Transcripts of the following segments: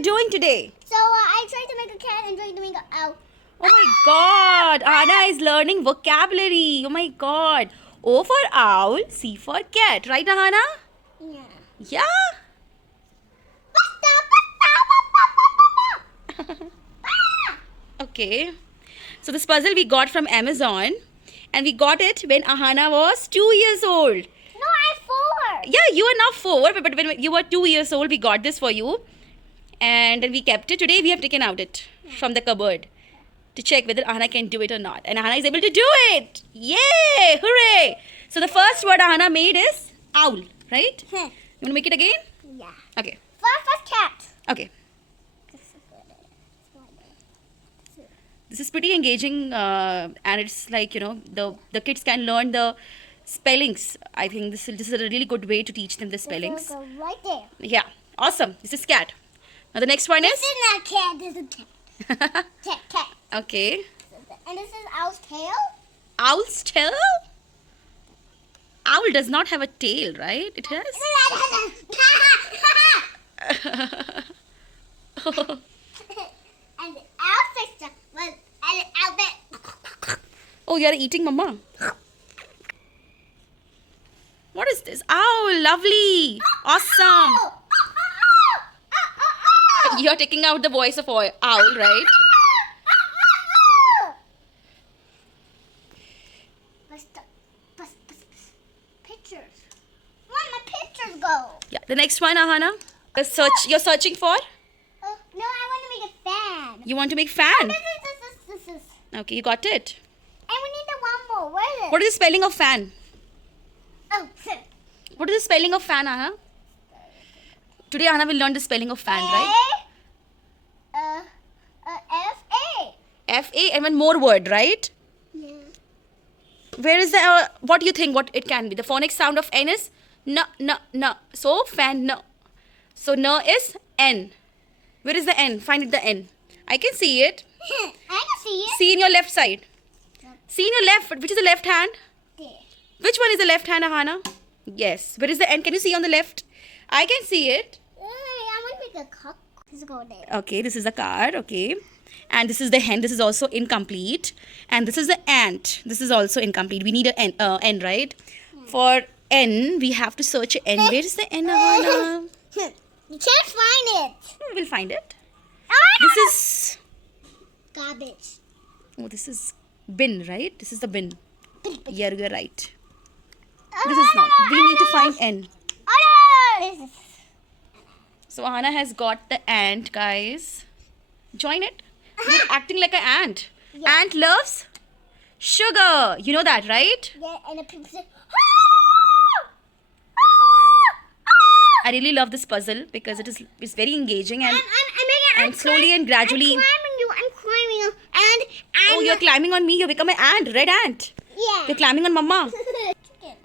you doing today? So I tried to make a cat and tried to make an owl. Oh my god, Ahana is learning vocabulary. Oh my god. O for owl, C for cat. Right, Ahana? Yeah. Yeah? Okay. So this puzzle we got from Amazon, and we got it when Ahana was 2 years old. No, I'm 4. Yeah, you are now 4, but when you were 2 years old, we got this for you. And then we kept it. Today we have taken out it from the cupboard to check whether Ahana can do it or not. And Ahana is able to do it. Yay! Hooray! So the first word Ahana made is owl, right? You want to make it again? Yeah. Okay. First cat. Okay. This is pretty engaging, and it's like, you know, the kids can learn the spellings. I think this is a really good way to teach them the spellings. Go right there. Yeah, awesome. This is cat. Now the next one This is is not cat. This is cat. Cat. okay. And this is owl's tail. Owl's tail? Owl does not have a tail, right? It has. And the owl sister was an owl bit. Oh, you are eating, Mama. What is this? Owl, lovely, awesome. You're taking out the voice of owl, right? Pictures. Where my pictures go? Yeah. The next one, Ahana. You're searching for. No, I want to make a fan. You want to make fan? This. Okay, you got it. And we need the one more. Where is it? What is the spelling of fan? Oh, What is the spelling of fan, Ahana? Today, Ahana will learn the spelling of fan, right? F-A. F-A and one more word, right? Yeah. Where is the, what do you think what it can be? The phonic sound of N is N. So, fan, N. So, N is N. Where is the N? Find it, the N. I can see it. I can see it. See in your left side. See in your left, which is the left hand? There. Which one is the left hand, Ahana? Yes. Where is the N? Can you see on the left? I can see it. I want to make a cock. Let's go there. Okay, this is the car. Okay. And this is the hen. This is also incomplete. And this is the ant. This is also incomplete. We need an N, right? For N, we have to search N. Where is the N, Ahana? You can't find it. We'll find it. Ah! This is... Garbage. Oh, this is bin, right? This is the bin. Yeah, you're right. Oh, This is not. We need to find N. Oh, no. This is... So Ahana has got the ant, guys. Join it. You're acting like an ant. Yeah. Ant loves sugar. You know that, right? Yeah, and the people say... I really love this puzzle because it's very engaging and I'm slowly and gradually. I'm climbing you, and I'm... Oh, you're climbing on me. You become an ant, red ant. Yeah. You're climbing on Mama. Chicken.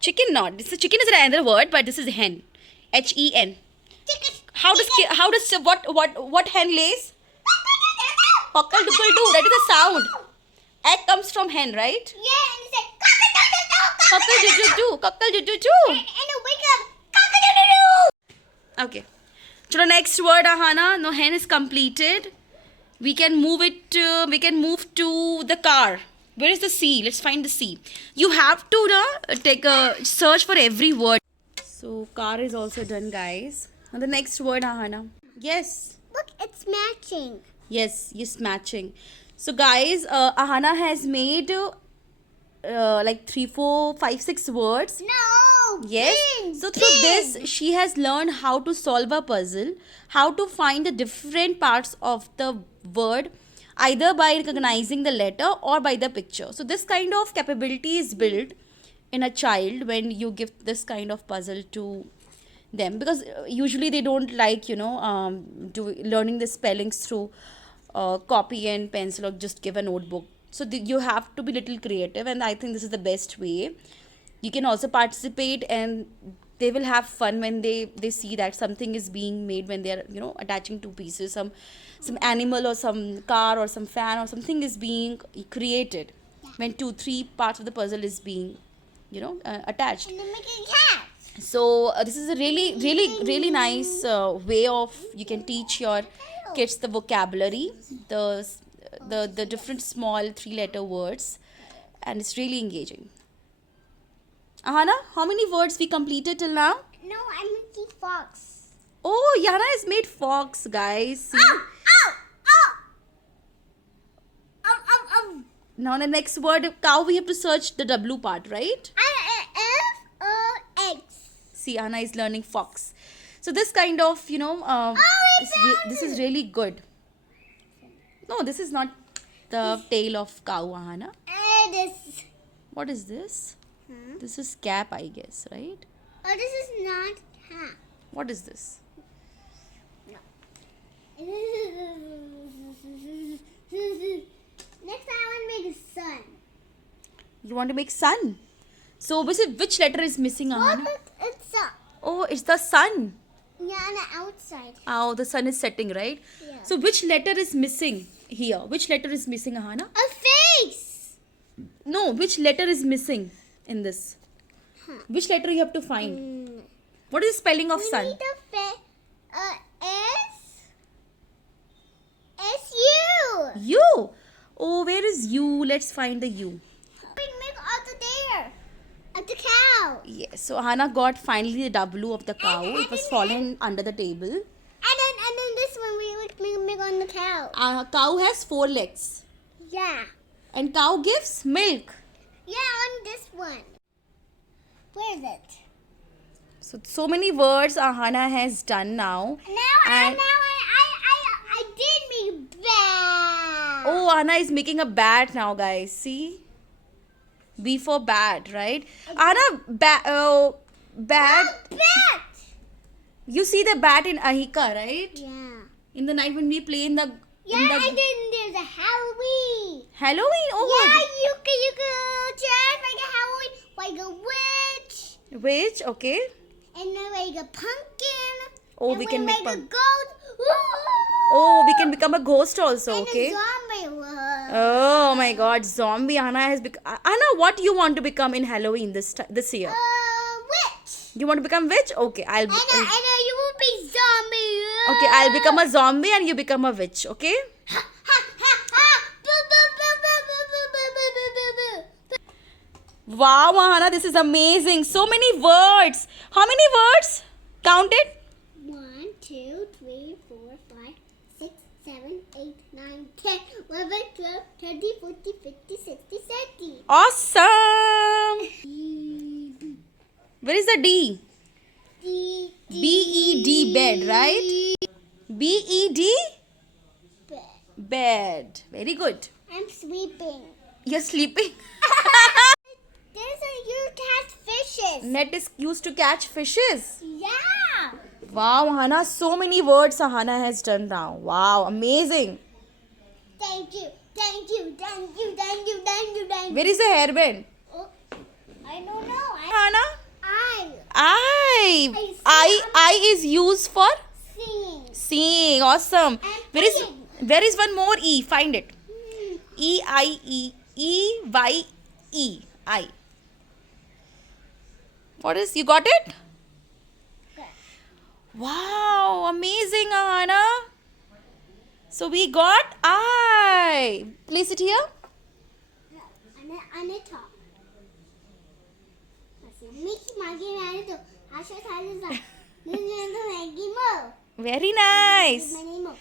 Chicken, not. Chicken is another word, but this is hen. Hen. Chicken. How does what hen lays? Cockle doodle doo. That is the sound. Egg comes from hen, right? Yeah, and they say... Cockle doodle doo. Cockle doodle doo. And they wake up... Cock-a-doodle-doo. Okay. So the next word, Ahana. No, hen is completed. We can move it. We can move to the car. Where is the C? Let's find the C. You have to take a search for every word. So car is also done, guys. Now the next word, Ahana. Yes. Look, it's matching. Yes, yes, matching. So guys, Ahana has made like 3, 4, 5, 6 words. No. Yes. So through this, she has learned how to solve a puzzle, how to find the different parts of the word, either by recognizing the letter or by the picture. So this kind of capability is built in a child when you give this kind of puzzle to them, because usually they don't like, you know, learning the spellings through copy and pencil or just give a notebook. So you have to be little creative, and I think this is the best way. You can also participate, and they will have fun when they see that something is being made, when they're, you know, attaching two pieces, some animal or some car or some fan or something is being created, when 2, 3 parts of the puzzle is being, you know, attached. And they're making cats. So this is a really nice way of you can teach your kids the vocabulary, the different small three-letter words, and it's really engaging. Ahana, how many words we completed till now? No, I'm making fox. Oh, Yana has made fox, guys. See? Ow! Ow! Ow! Now the next word, cow, we have to search the W part, right? F-O-X. See, Anna is learning fox. So this kind of, I found this is really good. No, this is not the tail of cow, Anna. This. What is this? Hmm? This is cap, I guess, right? Oh, this is not cat. What is this? Next, I want to make a sun. You want to make sun. So which letter is missing, Ahana? It's a Oh, it's the sun. yeah, on the outside. Oh, the sun is setting, right? Yeah. So which letter is missing here? Which letter is missing, Ahana? A face. No, which letter is missing in this? Which letter you have to find? What is the spelling of We sun? need a S-U. U. Oh, where is U? Let's find the U. We make out there. At the cow. Yes. So Hannah got finally the W of the cow. It was fallen under the table. And then this one we would make on the cow. Cow has 4 legs, Yeah. and cow gives milk. Yeah, on this one. Where is it? So many words Hannah has done now. And- I did make bad. Oh, Anna is making a bat now, guys. See? B for bat, right? Anna, bat. Bat. You see the bat in Ahika, right? Yeah. In the night when we play in the. Yeah, in the and then there's a Halloween. Halloween? Oh, Yeah, you can dress like a Halloween, like a witch, which? Okay. and then like a pumpkin. Oh, and we can make like a goat. Oh, we can become a ghost also, and okay? a zombie. Oh my God, zombie Anna has become. Anna, what you want to become in Halloween this year? Witch. You want to become witch? Okay, And you will be zombie. okay, I'll become a zombie and you become a witch. Okay? Ha, ha, ha, ha. Boo, boo, boo, boo, boo, boo, boo, boo, boo, boo, boo. Wow, Mahana, this is amazing. So many words. How many words? Count it. 1, 2, 3, 4, 5, 6, 7, 8, 9, 10, 11, 12, 13, 14, 15, 16, 17. Awesome. Where is the D? B-E-D, bed, right? B-E-D, bed. Very good. I'm sweeping. You're sleeping. There's a you catch fishes. Net is used to catch fishes. Yeah. Wow, Hannah, so many words Hannah has done now. Wow, amazing. Thank you. Thank you. Thank you. Thank you. Thank you. Thank you. Where is the hairband? Oh, I don't know. Hannah? I I is used for singing. seeing. Awesome. And Where is one more E? Find it. E-I-E. E-Y-E. I. What is? You got it? Wow, amazing, Ahana. So we got I. Place it here. On the top. Mickey Maggie Manitou. I should tell you that. This is the Maggie Mo. Very nice. Look!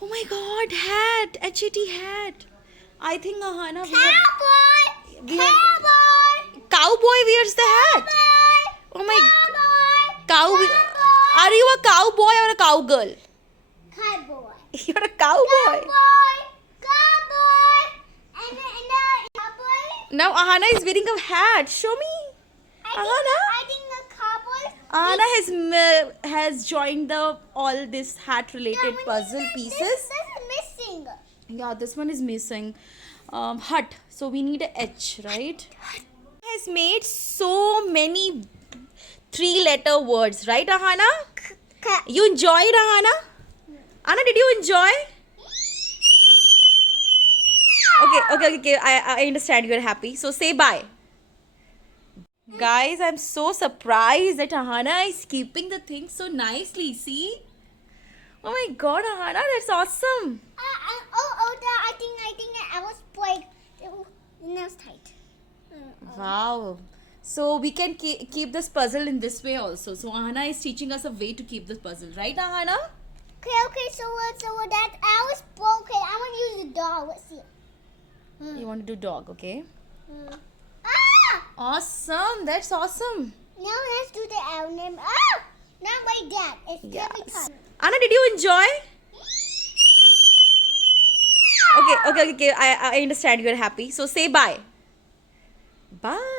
Oh my God, hat. HAT hat. I think Ahana. Cowboy! we have- Cowboy! Cowboy wears the hat. Cowboy! Oh my. Cowboy! Cow. Are you a cowboy or a cowgirl? Cowboy! You're a cowboy. Cowboy! Cowboy! And cowboy? Now Ahana is wearing a hat. Show me. I think the cowboy. Ahana has joined the all this hat related puzzle pieces. This is missing. Yeah, this one is missing. Hut. So we need a H, right? Has made so many 3-letter words, right, Ahana? You enjoyed, Ahana? Anna, did you enjoy? Okay. I understand you're happy. So say bye. Guys, I'm so surprised that Ahana is keeping the things so nicely. See? Oh my god, Ahana, that's awesome. I think I was break. Now it's tight. Wow. So we can keep this puzzle in this way also. So Ahana is teaching us a way to keep this puzzle, right, Ahana? Okay. So that I was broken. I want to use the dog. Let's see. You want to do dog, okay? Ah! Awesome. That's awesome. Now let's do the L name. Ah! Not like that. It's Yes. every time. Anna, did you enjoy? Okay. I understand you're happy. So say bye. Bye.